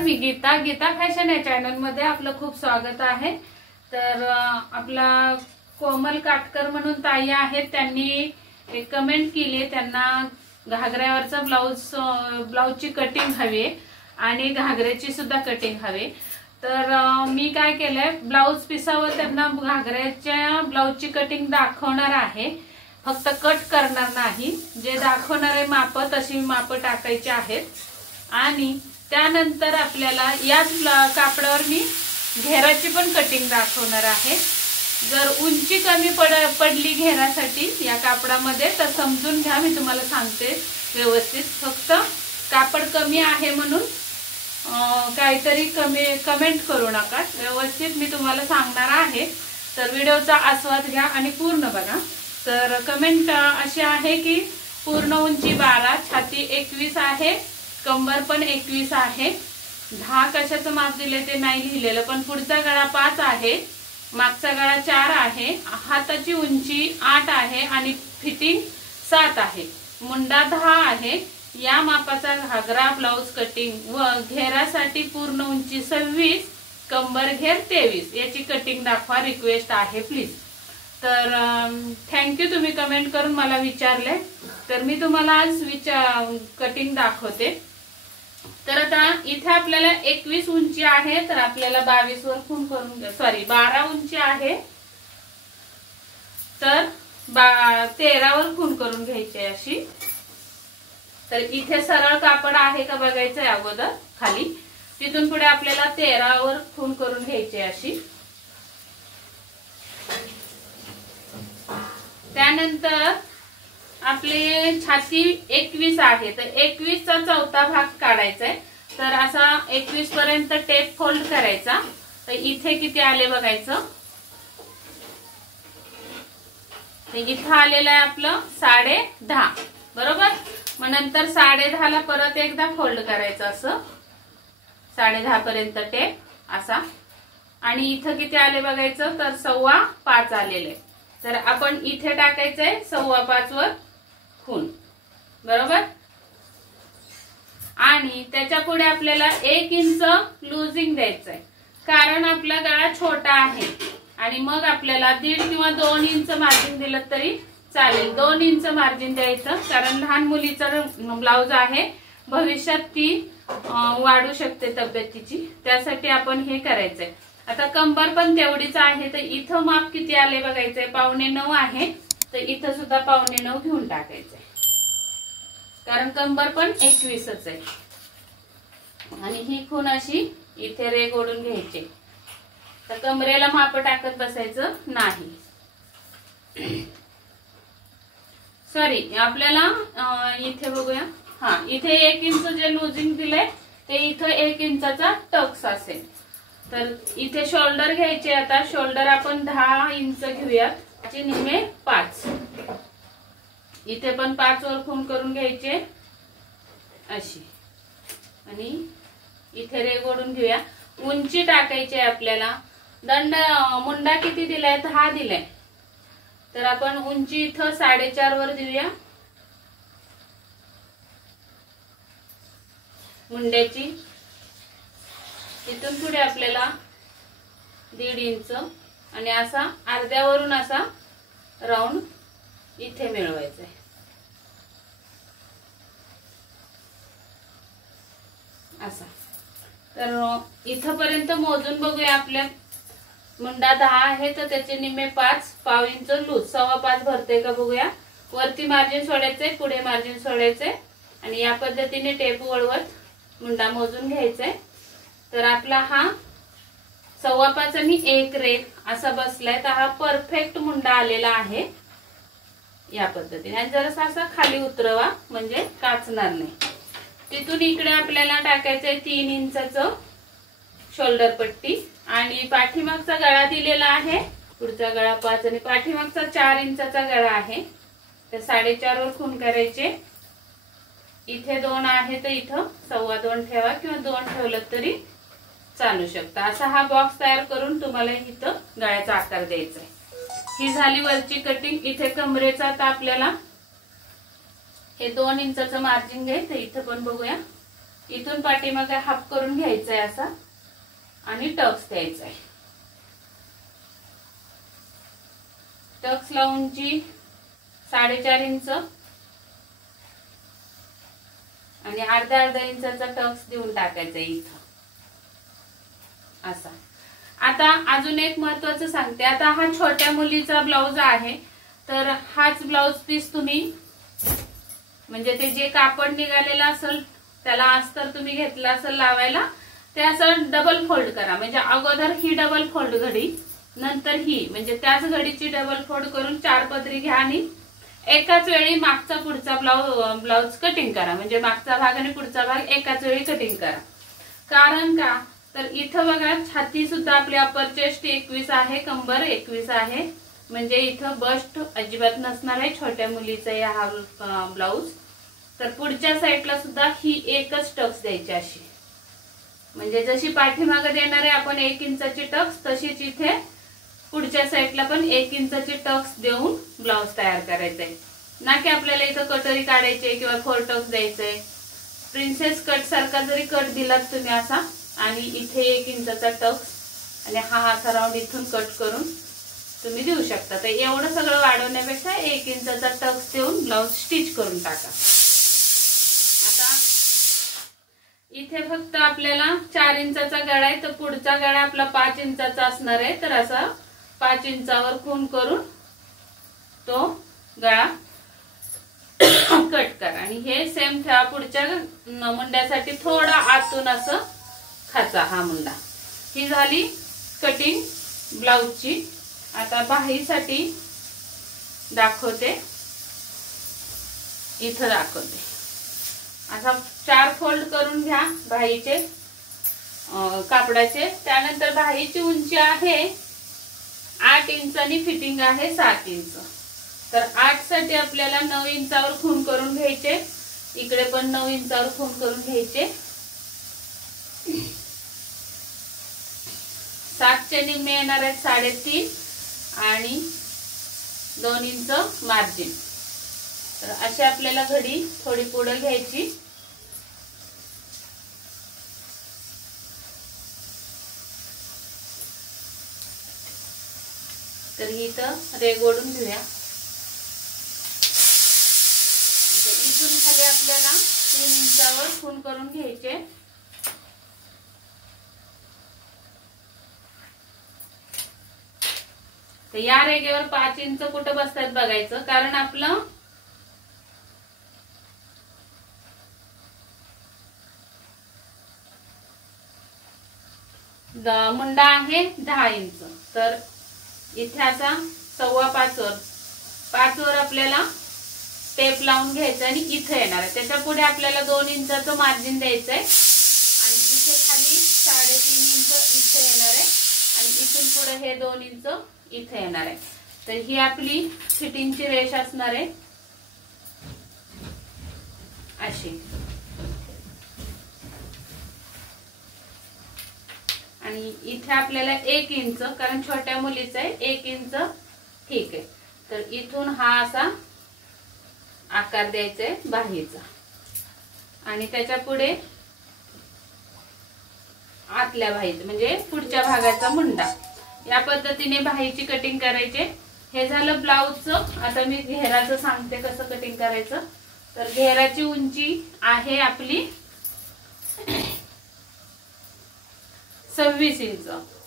नमस्कार, मी गीता फॅशन या चॅनल मध्ये आपलं खूप स्वागत आहे। तर आपला कोमल काटकर म्हणून ताई आहेत, त्यांनी एक कमेंट केली, त्यांना घागऱ्यावरचा ब्लाउजची कटिंग हवी आणि घागऱ्याची सुद्धा कटिंग हवी। तर मी काय केलंय, ब्लाउज पिसावर त्यांना घागऱ्याच्या ब्लाउजची कटिंग दाखवणार आहे, फक्त कट करणार नाही। जे दाखवणार आहे माप तशी माप टाकायची आहेत आणि त्यानंतर आपल्याला याच कापडावर मी घेराची पण कटिंग दाखवणार आहे। जर उंची कमी पडली घेरासाठी या कापडामध्ये तर समजून घ्या, मी तुम्हाला सांगते व्यवस्थित। फक्त कापड कमी आहे म्हणून काहीतरी कमेंट करू नका, व्यवस्थित मी तुम्हाला सांगणार आहे। तर व्हिडिओचा आस्वाद घ्या आणि पूर्ण बघा। तर कमेंट अशी आहे की पूर्ण उंची 12, छाती 21 आहे, कंबर पण 21 आहे। 10 कशाचं माप दिले ते नाही लिहिलेलं, पण पुढचा गळा 5 आहे, मागचा गळा 4 आहे, हाताची उंची 8 आहे आणि फिटिंग 7 आहे, मुंडा 10 आहे। या मापाचा घागरा ब्लाउज कटिंग व घेरासाठी पूर्ण उंची 26, कंबर घेर 23 याची कटिंग दाखवा, रिक्वेस्ट आहे प्लीज। तर थँक्यू, तुम्ही कमेंट करून मला विचारले, तर मी तुम्हाला आज कटिंग दाखवते। तर आता इथे आपल्याला 21 उंची आहे, तर आपल्याला 22 वर खून करून, सॉरी 12 उंची आहे, तर 13 वर खून करून घ्यायची अशी। तर इथे सरळ कापड आहे का बघायचंय अगोदर खाली, तिथून पुढे आपल्याला 13 वर खून करून घ्यायची अशी। त्यानंतर आपले छाती 21 आहे, तर 21 चा चौथा भाग काढायचा आहे। तर असा 21 पर्यंत टेप फोल्ड करायचा। तर इथे किती आले बघायचं, तर इथं आलेलं आहे आपलं 10.5 बरोबर। मग नंतर 10.5 ला परत एकदा फोल्ड करायचं, असं 10.5 पर्यंत टेप असा, आणि इथं किती आले बघायचं, तर 5.25 आलेले। तर आपण इथे टाकायचंय 5.25 वर खून, बरोबर। आणि त्याच्या पुढे आपल्याला 1 इंच लूजिंग द्यायचंय, कारण आपला गळा छोटा आहे आणि मग आपल्याला 1.5 किंवा 2 इंच मार्जिन दिलं तरी चालेल। 2 इंच मार्जिन द्यायचं, कारण लहान मुलीचा ब्लाउज आहे, भविष्यात ती वाढू शकते तब्येतीची, त्यासाठी आपण हे करायचंय। आता कंबर पण तेवढीच आहे, तर इथं माप किती आले बघायचंय, 8.25 आहे, तर इथं सुद्धा 8.25 घेऊन टाकायचंय, कारण कंबर पण 21च आहे। आणि ही खून अशी इथे रेघ ओढून घ्यायची, तर कमरेला माप टाकत बसायचं नाही। सॉरी, आपल्याला इथे बघूया, हा इथे 1 इंच जे लूजिंग दिलंय ते इथं 1 इंचाचा टक्स असेल। तर इथे शोल्डर घ्यायचे, आता शोल्डर आपण 10 इंच घेऊयात, ची निम्मे 5, इथे पण 5 वर खून करून घ्यायचे अशी, आणि इथे रेघ ओढून घेऊया। उंची टाकायची आहे आपल्याला, दंड मुंडा किती दिलाय, 10 दिलाय, तर आपण उंची इथं 4.5 वर देऊया मुंड्याची। इथून पुढे आपल्याला 1.5 इंच आणि असा अर्ध्यावरून असा राऊंड इथे मिळवायचा आहे, असा। तर इथपर्यंत मोजून बघूया, आपल्या मुंडा 10 आहे, तर त्याचे निम्मे 5, पाव इंच लूज, 5.25 भरते का बघूया। वरती मार्जिन सोडायचंय, पुढे मार्जिन सोडायचंय, आणि या पद्धतीने टेप वळवत मुंडा मोजून घ्यायचाय। तर आपला हा 5.25 आणि 1 रेघ असा बसलाय, तर हा परफेक्ट मुंडा आलेला आहे या पद्धतीने। आणि जरासा असा खाली उतरवा म्हणजे काचणार नाही। तिथून इकडे आपल्याला टाकायचंय 3 इंचाचं शोल्डर पट्टी, आणि पाठीमागचा गळा दिलेला आहे, पुढचा गळा 5 आणि पाठीमागचा 4 इंचाचा गळा आहे, तर 4.5 वर खून करायचे। इथे 2 आहे, तर इथं 2.25 ठेवा, किंवा 2 ठेवलं तरी चालू शकता। असा हा बॉक्स तयार करून तुम्हाला इथं गळ्याचा आकार द्यायचा आहे। ही झाली वरची कटिंग। इथे कमरेचा आता आपल्याला हे 2 इंचाचं मार्जिन घ्यायचं, इथं पण बघूया इथून पाठीमागे हाफ करून घ्यायचा आहे असा आणि टक्स द्यायचा आहे. टक्स ला उंची 4.5 इंच आणि अर्धा इंचाचा टक्स देऊन टाकायचा इथं असा. आता अजून एक महत्वाचं सांगते. आता हा छोट्या मुलीचा ब्लाउज आहे, तर हाच ब्लाउज पीस तुम्ही म्हणजे ते जे कापड निघालेलं असेल त्याला अस्तर तुम्ही घेतलं असेल लावायला, ते असं डबल फोल्ड करा. म्हणजे अगोदर ही डबल फोल्ड घडी, नंतर ही म्हणजे त्याच घडीची डबल फोल्ड करून 4 पदरी घ्या आणि एकाच वेळी मागचा पुढचा ब्लाउज कटिंग करा. म्हणजे मागचा भाग आणि पुढचा भाग एकाच वेळी कटिंग करा. कारण का तर इथं बघा छाती सुद्धा आपली अपर चेस्ट 21 आहे, कंबर 21 आहे. म्हणजे इथं बस्ट अजिबात नसणार आहे छोट्या मुलीचा या हा ब्लाउज. तर पुढच्या साईडला सुद्धा ही एकच टक्स द्यायची अशी. म्हणजे जशी पाठीमागे देणार आहे आपण 1 इंचाची टक्स, तशीच इथे पुढच्या साईडला पण 1 इंचाची टक्स देऊन ब्लाउज तयार करायचा आहे. ना की आपल्याला इथं कटोरी काढायची किंवा 4 टक्स द्यायचंय. प्रिन्सेस कट सारखा जरी कट दिलात तुम्ही असा आणि इथे 1 इंचाचा टक्स आणि हा असा राऊंड इथून कट करून तुम्ही देऊ शकता. तर एवढं सगळं वाढवण्यापेक्षा 1 इंचाचा टक्स देऊन ब्लाउज स्टिच करून टाका. आता इथे फक्त आपल्याला 4 इंचाचा गळा आहे, तर पुढचा गळा आपला 5 इंचाचा असणार आहे. तर असा 5 इंचावर खून करून तो गळा कट करा. आणि हे सेम ठेवा पुढच्या मुंड्यासाठी थोडा आतून असं खाचा हा मुंडा. ही झाली कटिंग ब्लाउजची. आता बाहीसाठी दाखवते, इथं दाखवते. असा 4 फोल्ड करून घ्या बाहीचे कापडाचे. त्यानंतर बाहीची उंची आहे 8 इंच आणि फिटिंग आहे 7 इंच. तर 8 साठी आपल्याला 9 इंचावर खून करून घ्यायचे. इकडे पण 9 इंचावर खून करून घ्यायचे. 7 चे निम्मे येणार आहेत 3.5 आणि 2 इंच मार्जिन. तर अशी आपल्याला घडी थोडी पुढे घ्यायची. तर इथं रेग ओढून घेऊया. इथून खाली आपल्याला 3 इंचावर खून करून घ्यायचे. तर या रेगेवर 5 इंच कुठं बसतात बघायचं. कारण आपलं मुंडा आहे 10 इंच. तर इथे असा 5.25 वर 5 वर आपल्याला टेप लावून घ्यायचं आणि इथे येणार आहे. त्याच्या पुढे आपल्याला 2 इंचाचं मार्जिन द्यायचंय आणि इथे खाली 3.5 इंच इथे येणार आहे आणि इथून पुढे हे 2 इंच इथे येणार आहे. तर ही आपली फिटिंगची रेष असणार आहे अशी. आणि इथे आपल्याला 1 इंच, कारण छोट्या मुलीचं आहे 1 इंच ठीक आहे. तर इथून हा असा आकार द्यायचा आहे बाहीचा आणि त्याच्या पुढे आतल्या बाहीचा म्हणजे पुढच्या भागाचा मुंडा. या पद्धतीने बाहीची कटिंग करायचे. हे झालं ब्लाउजचं. आता मी घेराचं सांगते कसं कटिंग करायचं. तर घेराची उंची आहे आपली 26 इंच.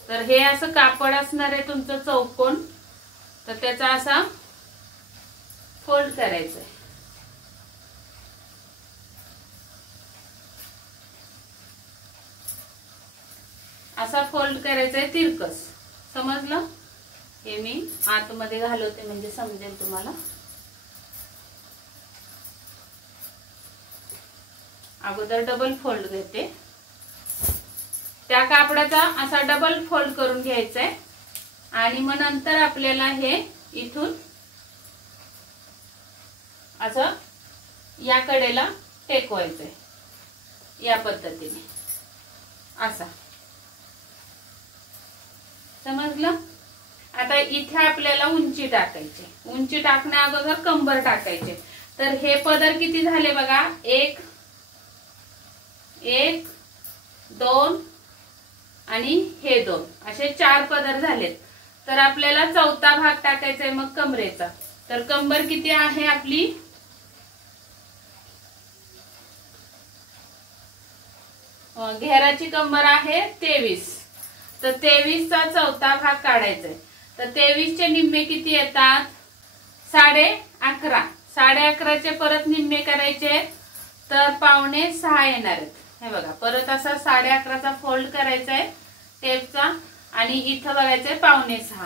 तर हे असं कापड असणार आहे तुमचं चौकोन. तर त्याचा असा फोल्ड करायचा आहे. असा फोल्ड करायचा आहे तिरकस. समजलं? हे मी आतमध्ये घालवते म्हणजे समजेल तुम्हाला. अगोदर डबल फोल्ड घेते. त्या कापडाचा असा डबल फोल्ड करून घ्यायचा आहे आणि मग नंतर आपल्याला हे इथून असं या कडेला टेकवायचंय या पद्धतीने असा. समजलं? आता इथे आपल्याला उंची टाकायची. उंची टाकण्या अगोदर कंबर टाकायचे. तर हे पदर किती झाले बघा. 1 1 2 आणि हे 2 असे 4 पदर झालेत. तर आपल्याला चौथा भाग टाकायचा आहे मग कमरेचा. तर कंबर किती आहे आपली, घेराची कंबर आहे 23. तर 23चा चौथा भाग काढायचा आहे. तर 23चे निम्मे किती येतात, 11.5. 11.5चे परत निम्मे करायचे तर 5.25 येणार आहेत. हे बघा परत असा 11.5चा फोल्ड करायचा आहे टेपचा आणि इथं बघायचंय 5.25.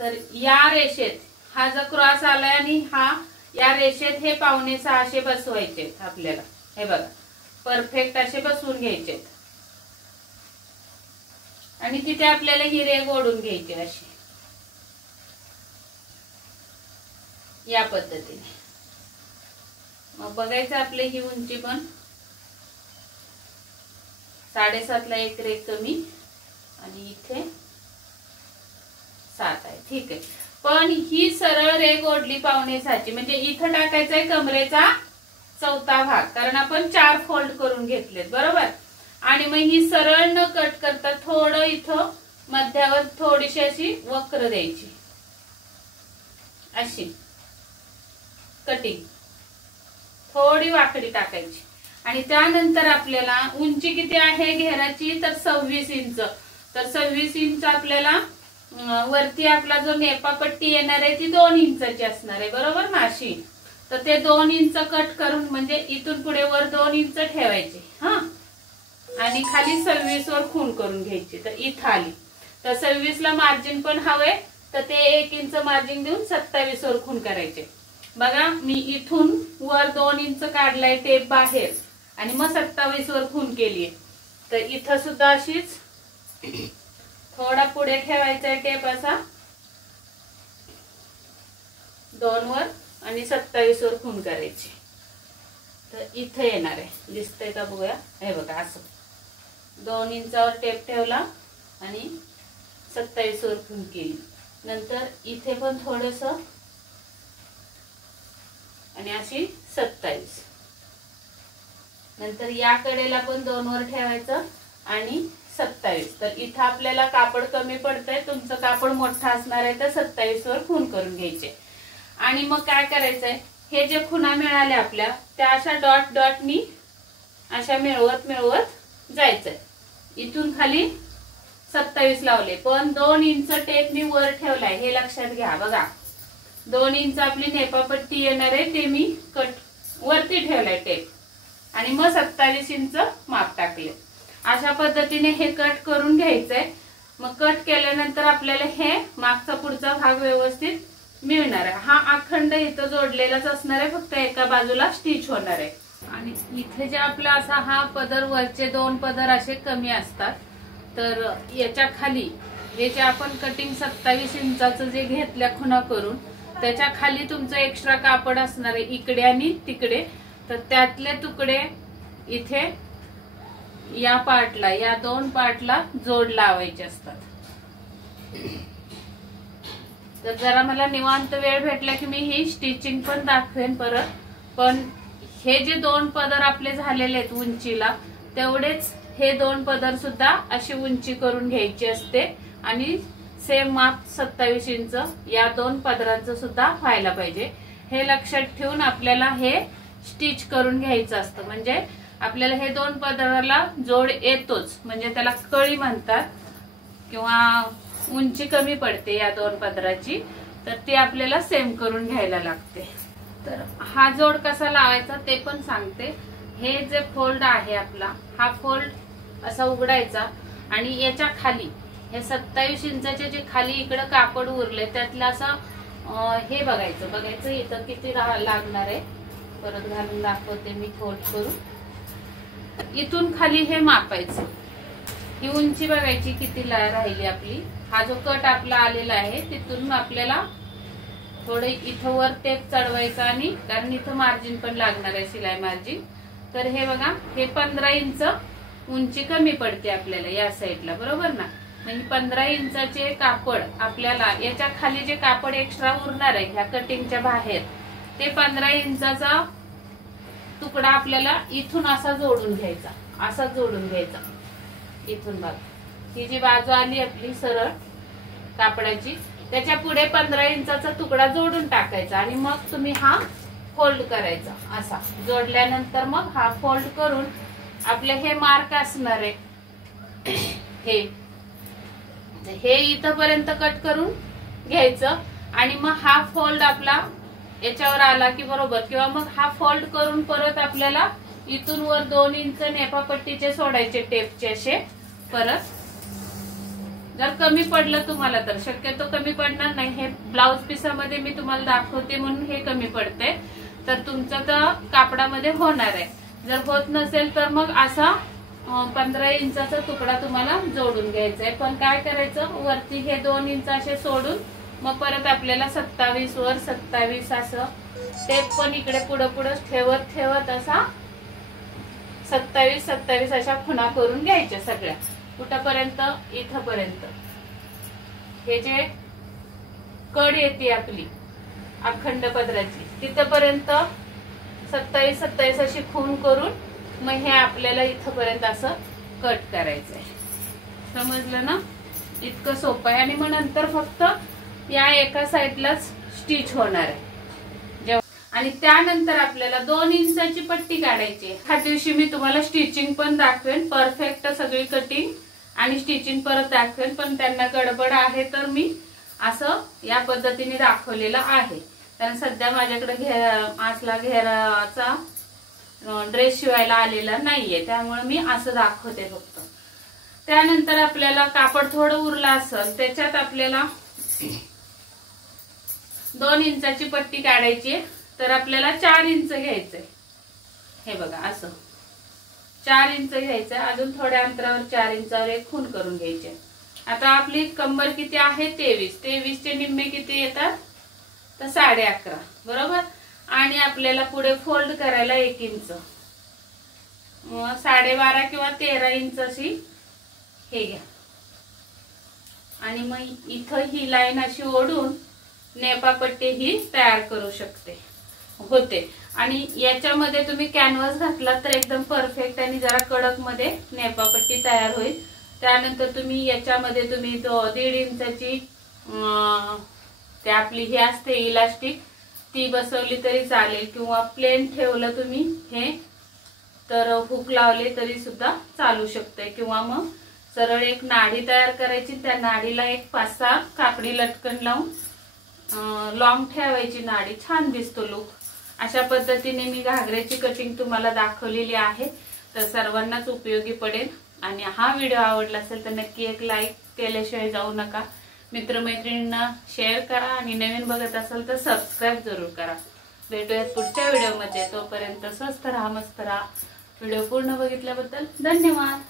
तर या रेषेत हा जो क्रॉस आलाय आणि हा या रेषेत हे 5.25 असे बसवायचे आपल्याला. हे बघा परफेक्ट असे बसवून घ्यायचे आणि तिथे आपल्याला ही रेघ ओढून घ्यायची अशी या पद्धतीने. मग बघायचं आपले ही उंची पण 7.5ला एक रेघ कमी आणि इथे 7 आहे. ठीक आहे. पण ही सरळ रेघ ओढली 5.25ची म्हणजे इथं टाकायचंय कमरेचा चौथा भाग, कारण आपण 4 फोल्ड करून घेतलेत बरोबर. आणि मग ही सरळ न कट करता थोडं इथं मध्यावर थोडीशी अशी वक्र द्यायची अशी कटिंग थोडी वाकडी टाकायची. आणि त्यानंतर आपल्याला उंची किती आहे घेराची, तर 26 इंच. तर 26 इंच आपल्याला वरती आपला जो नेपापट्टी येणार आहे ती 2 इंचाची असणार आहे बरोबर ना अशी. तर ते 2 इंच कट करून म्हणजे इथून पुढे वर 2 इंच ठेवायचे हा आणि खाली 26 वर खूण करून घ्यायची. तर इथं आली तर 26 ला मार्जिन पण हवे तर ते 1 इंच मार्जिन देऊन 27 वर खूण करायचे. बघा मी इथून वर 2 इंच काढलाय टेप बाहेर आणि मग 27 वर खूण केलीये. तर इथं सुद्धा अशीच थोडा पुढे ठेवायचा आहे टेप असा 2 वर आणि 27 वर खूण करायची. तर इथे येणार आहे दिसतंय का बघूया. हे बघा असं 2 इंचावर टेप ठेवला आणि 27 वर खूण केली. नंतर इथे पण थोडस आणि अशी 27. नंतर या कडेला पण 2 वर ठेवायचं आणि 27. तर इथं आपल्याला कापड कमी पडतंय, तुमचं कापड मोठं असणार आहे तर 27 वर खूण करून घ्यायचे. आणि मग काय करायचंय, हे जे खुणा मिळाल्या आपल्या त्या अशा डॉट डॉटनी अशा मिळवत मिळवत जायचंय. इथून खाली 27 लावले पण 2 इंच टेप मी वर ठेवलाय हे लक्षात घ्या. बघा 2 इंच आपली नेपापट्टी येणार आहे ते मी कट वरती ठेवलाय टेप आणि मग 27 इंच माप टाकले. अशा पद्धतीने हे कट करून घ्यायचंय. मग कट केल्यानंतर आपल्याला हे मागचा पुढचा भाग व्यवस्थित मिळणार आहे. हा अखंड इथं जोडलेलाच असणार आहे, फक्त एका बाजूला स्टिच होणार आहे. आणि इथे जे आपला असा हा पदर वरचे 2 पदर असे कमी असतात तर याच्या खाली हे जे आपण कटिंग 27 इंचाचं जे घेतल्या खुणा करून त्याच्या खाली तुमचं एक्स्ट्रा कापड असणार आहे इकडे आणि तिकडे. तर त्यातले तुकडे इथे या पार्टला या 2 पार्टला जोड लावायचे असतात. तर जरा मला निवांत वेळ भेटला की मी ही स्टिचिंग पण दाखवेन परत. पण हे जे 2 पदर आपले झालेले आहेत उंचीला तेवढेच हे 2 पदर सुद्धा अशी उंची करून घ्यायची असते आणि सेम माप 27 इंच या 2 पदरांचं सुद्धा व्हायला पाहिजे. हे लक्षात ठेवून आपल्याला हे स्टिच करून घ्यायचं असतं. म्हणजे आपल्याला हे 2 पदराला जोड येतोच, म्हणजे त्याला कळी म्हणतात किंवा उंची कमी पडते या 2 पदराची, तर ती आपल्याला सेम करून घ्यायला लागते. तर हा जोड कसा लावायचा ते पण सांगते. हे जे फोल्ड आहे आपला हा फोल्ड असा उघडायचा आणि याच्या खाली हे 27 इंचाचे जे खाली इकडे कापड उरले त्यातलं असं हे बघायचं इथं किती लागणार आहे. परत घालून दाखवते मी फोल्ड करून. इथून खाली हे मापायचं, ही उंची बघायची किती राहिली आपली. हा जो कट आपला आलेला आहे तिथून आपल्याला थोडं इथं वर टेप चढवायचा आणि कारण इथं मार्जिन पण लागणार आहे शिलाई मार्जिन. तर हे बघा हे 15 इंच उंची कमी पडते आपल्याला या साईडला बरोबर ना. म्हणजे 15 इंचाचे कापड आपल्याला याच्या खाली जे कापड एक्स्ट्रा उरणार आहे ह्या कटिंगच्या बाहेर ते 15 इंचाचा तुकडा आपल्याला इथून असा जोडून घ्यायचा. असा जोडून घ्यायचा इथून भाग। ही जी बाजू आली आपली सरळ कापडाची त्याच्या पुढे 15 इंचाचा तुकडा जोडून टाकायचा आणि मग तुम्ही हा फोल्ड करायचा। असा जोडल्यानंतर मग हा फोल्ड करून आपले हे मार्क असणार आहे हे इथपर्यंत कट करून घ्यायचं आणि मग हा फोल्ड आपला याच्यावर आला की बरोबर, किंवा मग हा फोल्ड करून परत आपल्याला इथून वर 2 इंच नेपापट्टीचे सोडायचे टेपचे असे परत। जर कमी पडलं तुम्हाला तर शक्यतो कमी पडणार नाही, हे ब्लाउज पिसामध्ये मी तुम्हाला दाखवते म्हणून हे कमी पडते, तर तुमचं तर कापडामध्ये होणार आहे। जर होत नसेल तर मग असा 15 इंचाचा तुकडा तुम्हाला जोडून घ्यायचा आहे। पण काय करायचं, वरती हे 2 इंच असे सोडून मग परत आपल्याला 27 वर 27 असं टेप पण इकडे पुढे पुढे ठेवत ठेवत असा 27 27 अशा खुणा करून घ्यायच्या सगळ्या। कुठपर्यंत, इथपर्यंत हे जे कड येते आपली अखंड पदराची तिथपर्यंत 27 27 अशी खून करून मग हे आपल्याला इथपर्यंत असं कट करायचंय। समजलं ना? इतकं सोपं आहे। आणि मग नंतर फक्त या एका साइडलाच स्टिच होणार आहे आणि त्यानंतर आपल्याला 2 इंचाची पट्टी काढायची। ह्या दिवशी मी तुम्हाला स्टिचिंग पण दाखवेन, परफेक्ट सगळी कटिंग आणि स्टिचिंग परत दाखवेन, पण त्यांना गडबड आहे तर मी असं या पद्धतीने दाखवलेलं आहे। कारण सध्या माझ्याकडे आसला घेराचा ड्रेस शिवायला आलेला नाहीये, त्यामुळे मी असं दाखवते फक्त। त्यानंतर आपल्याला कापड थोडं उरलं असेल त्याच्यात आपल्याला 2 इंचाची पट्टी काढायची, तर आपल्याला 4 इंच घ्यायचंय। हे बघा असं 4 इंच घ्यायचंय, अजून थोड्या अंतरावर 4 इंचावर एक खून करून घ्यायचे। आता आपली कंबर किती आहे 23, 23 चे निम्मे किती येतात तर 11.5 बरोबर। आणि आपल्याला पुढे फोल्ड करायला 1 इंच, 12.5 किंवा 13 इंच अशी हे घ्या आणि मग इथं ही लाईन अशी ओढून नेपापट्टी ही तयार करू होते। आणि याच्यामध्ये तुम्ही कॅनव्हास घातला तर एकदम परफेक्ट आणि जरा कडक मध्ये नेपापट्टी तयार होईल। त्यानंतर तुम्ही याच्यामध्ये तुम्ही 1.5 इंचाची ते आपली ही असते इलास्टिक ती बसवली तरी चालेल, किंवा प्लेन ठेवलं तुम्ही हे तर हुक लावले तरी सुद्धा चालू शकते, किंवा मग सरळ एक नाडी तयार करायची, त्या नाडीला एक 5-6 कापडी लटकन लावून लॉंग ठेवायची नाडी, छान दिसतो लुक। अशा पद्धतीने मी घागऱ्याची कटिंग तुम्हाला दाखवलेली आहे, तर सर्वांनाच उपयोगी पडेल। आणि हा व्हिडिओ आवडला असेल तर नक्की एक लाईक केल्याशिवाय जाऊ नका, मित्रमैत्रिणींना शेअर करा आणि नवीन बघत असाल तर सबस्क्राईब जरूर करा। भेटूयात पुढच्या व्हिडिओमध्ये, तोपर्यंत स्वस्त राहा, मस्त राहा। व्हिडिओ पूर्ण बघितल्याबद्दल धन्यवाद।